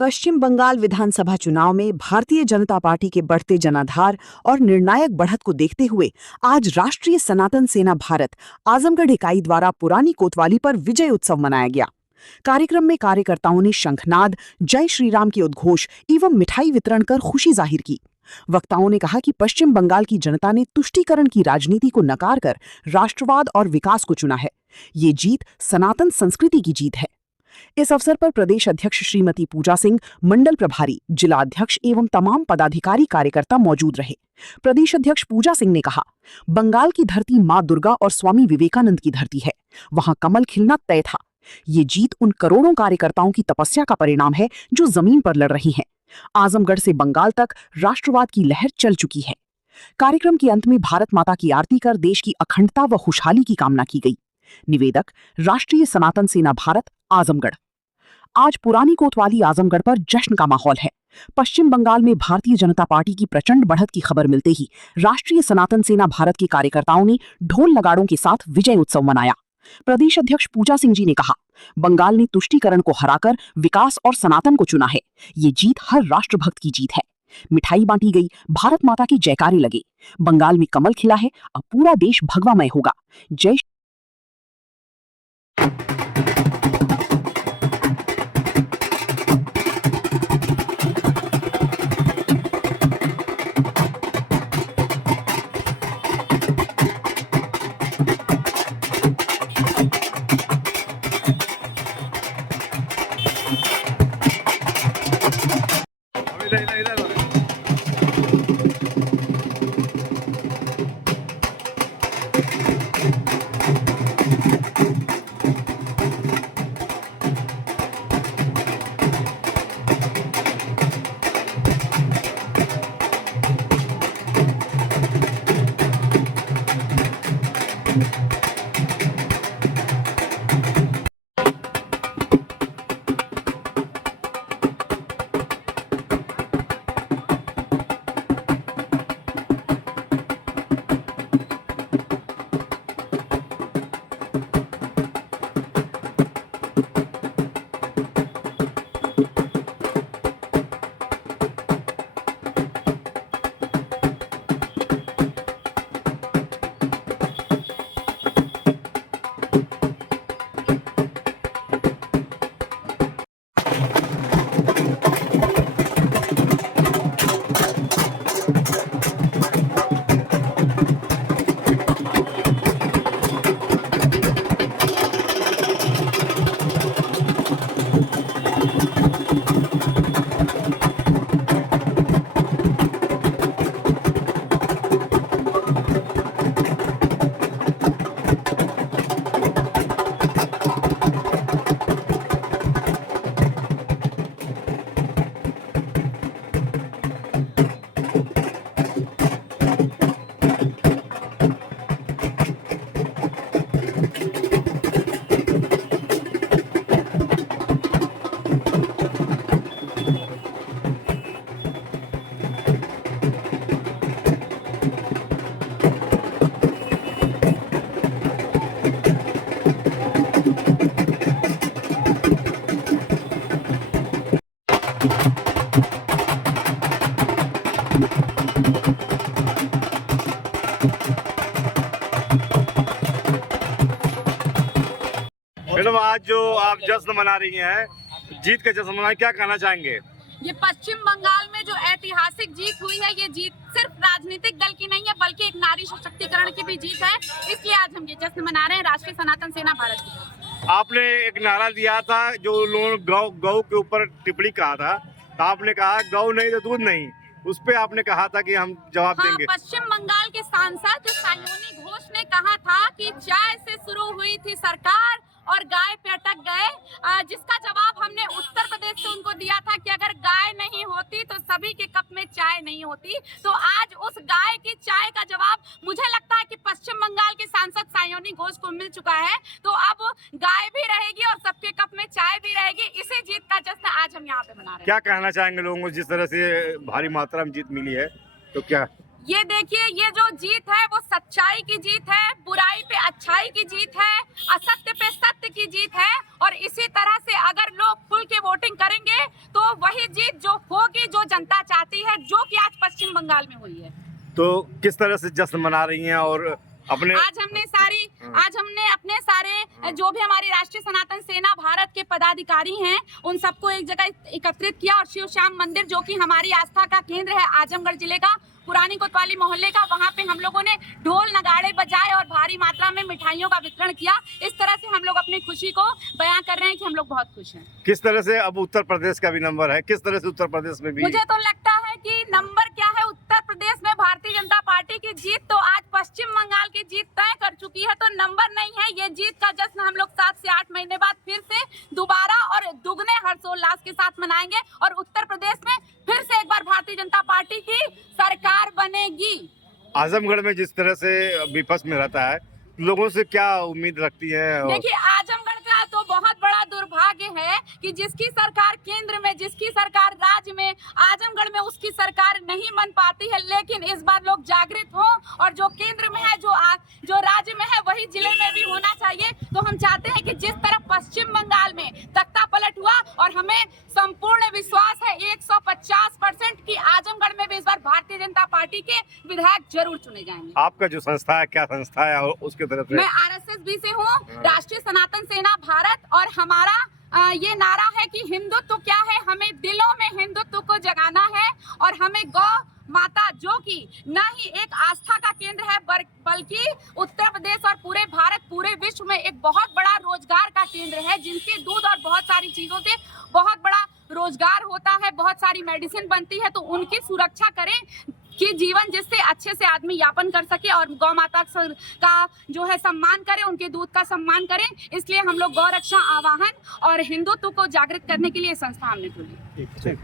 पश्चिम बंगाल विधानसभा चुनाव में भारतीय जनता पार्टी के बढ़ते जनाधार और निर्णायक बढ़त को देखते हुए आज राष्ट्रीय सनातन सेना भारत आजमगढ़ इकाई द्वारा पुरानी कोतवाली पर विजय उत्सव मनाया गया। कार्यक्रम में कार्यकर्ताओं ने शंखनाद, जय श्री राम के उद्घोष एवं मिठाई वितरण कर खुशी जाहिर की। वक्ताओं ने कहा कि पश्चिम बंगाल की जनता ने तुष्टीकरण की राजनीति को नकार कर राष्ट्रवाद और विकास को चुना है। ये जीत सनातन संस्कृति की जीत है। इस अवसर पर प्रदेश अध्यक्ष श्रीमती पूजा सिंह, मंडल प्रभारी, जिला अध्यक्ष एवं तमाम पदाधिकारी कार्यकर्ता मौजूद रहे। प्रदेश अध्यक्ष पूजा सिंह ने कहा, बंगाल की धरती मां दुर्गा और स्वामी विवेकानंद की धरती है। वहां कमल खिलना तय था। ये जीत उन करोड़ों कार्यकर्ताओं की तपस्या का परिणाम है जो जमीन पर लड़ रही हैं। आजमगढ़ से बंगाल तक राष्ट्रवाद की लहर चल चुकी है। कार्यक्रम के अंत में भारत माता की आरती कर देश की अखंडता व खुशहाली की कामना की गई। निवेदक, राष्ट्रीय सनातन सेना भारत, आजमगढ़। आज पुरानी कोतवाली आजमगढ़ पर जश्न का माहौल है। पश्चिम बंगाल में भारतीय जनता पार्टी की प्रचंड बढ़त की खबर मिलते ही राष्ट्रीय सनातन सेना भारत के कार्यकर्ताओं ने ढोल नगाड़ों के साथ विजय उत्सव मनाया। प्रदेश अध्यक्ष पूजा सिंह जी ने कहा, बंगाल ने तुष्टीकरण को हराकर विकास और सनातन को चुना है। ये जीत हर राष्ट्रभक्त की जीत है। मिठाई बांटी गई, भारत माता के जयकारे लगे। बंगाल में कमल खिला है, अब पूरा देश भगवामय होगा। जय मैडम, आज जो आप जश्न मना रही हैं, जीत का जश्न मना, क्या कहना चाहेंगे? ये पश्चिम बंगाल में जो ऐतिहासिक जीत हुई है, ये जीत सिर्फ राजनीतिक दल की नहीं है बल्कि एक नारी सशक्तिकरण की भी जीत है। इसलिए आज हम ये जश्न मना रहे हैं राष्ट्रीय सनातन सेना भारत की। आपने एक नारा दिया था, जो लोग गौ के ऊपर टिप्पणी कहा था, तो आपने कहा गौ नहीं तो दूध नहीं। उस पे आपने कहा था कि हम जवाब देंगे। पश्चिम बंगाल के सांसद सायोनी घोष ने कहा था कि चाय से शुरू हुई थी सरकार और गाय पे अटक गए, जिसका जवाब हमने उत्तर प्रदेश से उनको दिया था कि अगर गाय नहीं होती तो सभी के कप में चाय नहीं होती। तो आज उस गाय की चाय का जवाब मुझे लगता है कि पश्चिम बंगाल के सांसद सायोनी घोष को मिल चुका है। तो अब गाय भी रहेगी और सबके कप में चाय भी रहेगी। इसी जीत का जश्न आज हम यहाँ पे मना रहे हैं। क्या कहना चाहेंगे लोगों को, जिस तरह से भारी मात्रा में जीत मिली है, तो क्या ये देखिए, ये जो जीत है वो सच्चाई की जीत है, बुराई पे अच्छाई की जीत है, असत्य पे सत्य की जीत है। और इसी तरह से अगर लोग खुल के वोटिंग करेंगे तो वही जीत जो होगी, जो जनता चाहती है, जो कि आज पश्चिम बंगाल में हुई है। तो किस तरह से जश्न मना रही हैं और अपने आज हमने अपने सारे जो भी हमारी राष्ट्रीय सनातन सेना भारत के पदाधिकारी हैं उन सबको एक जगह एकत्रित किया और शिव श्याम मंदिर, जो कि हमारी आस्था का केंद्र है आजमगढ़ जिले का पुरानी कोतवाली मोहल्ले का, वहां पे हम लोगों ने ढोल नगाड़े बजाए और भारी मात्रा में मिठाइयों का वितरण किया। इस तरह से हम लोग अपनी खुशी को बयां कर रहे हैं कि हम लोग बहुत खुश हैं। किस तरह से अब उत्तर प्रदेश का भी नंबर है, किस तरह से उत्तर प्रदेश में भी मुझे तो लगता है कि नंबर क्या है, उत्तर प्रदेश में भारतीय जनता पार्टी की जीत तो आज पश्चिम बंगाल की जीत तय कर चुकी है, तो नंबर नहीं है। ये जीत का जश्न हम लोग 7 से 8 महीने बाद फिर से दोबारा और दुगने हर्षोल्लास के साथ मनाएंगे और उत्तर प्रदेश में फिर से एक बार भारतीय जनता पार्टी की सरकार बनेगी। आजमगढ़ में जिस तरह से विपक्ष में रहता है, लोगों से क्या उम्मीद रखती है? देखिए, आजमगढ़ का तो बहुत बड़ा दुर्भाग्य है कि जिसकी सरकार केंद्र में, जिसकी सरकार राज्य में, आजमगढ़ में उसकी सरकार नहीं बन पाती है। लेकिन इस बार लोग जागृत हों और जो केंद्र में है, जो राज्य में है, वही जिले में भी होना चाहिए। तो हम चाहते हैं कि जिस तरह पश्चिम बंगाल में तख्ता पलट हुआ और हमें संपूर्ण विश्वास है 150% की आजमगढ़ में भी इस बार भारतीय जनता पार्टी के विधायक जरूर चुने जाएंगे। आपका जो संस्था है, क्या संस्था है और उसके तरफ से? मैं RSSB से हूँ, राष्ट्रीय सनातन सेना भारत, और हमारा ये नारा है कि हिंदुत्व क्या है, हमें दिलों में हिंदुत्व को जगाना है और हमें गौ माता, जो कि न ही एक आस्था का केंद्र है बल्कि उत्तर प्रदेश और पूरे भारत, पूरे विश्व में एक बहुत बड़ा रोजगार का केंद्र है, जिनके दूध और बहुत सारी चीजों से बहुत बड़ा रोजगार होता है, बहुत सारी मेडिसिन बनती है। तो उनकी सुरक्षा करें कि जीवन जिससे अच्छे से आदमी यापन कर सके और गौ माता का जो है सम्मान करें, उनके दूध का सम्मान करें। इसलिए हम लोग गौ रक्षा आवाहन और हिंदुत्व को जागृत करने के लिए संस्था हमने खोली।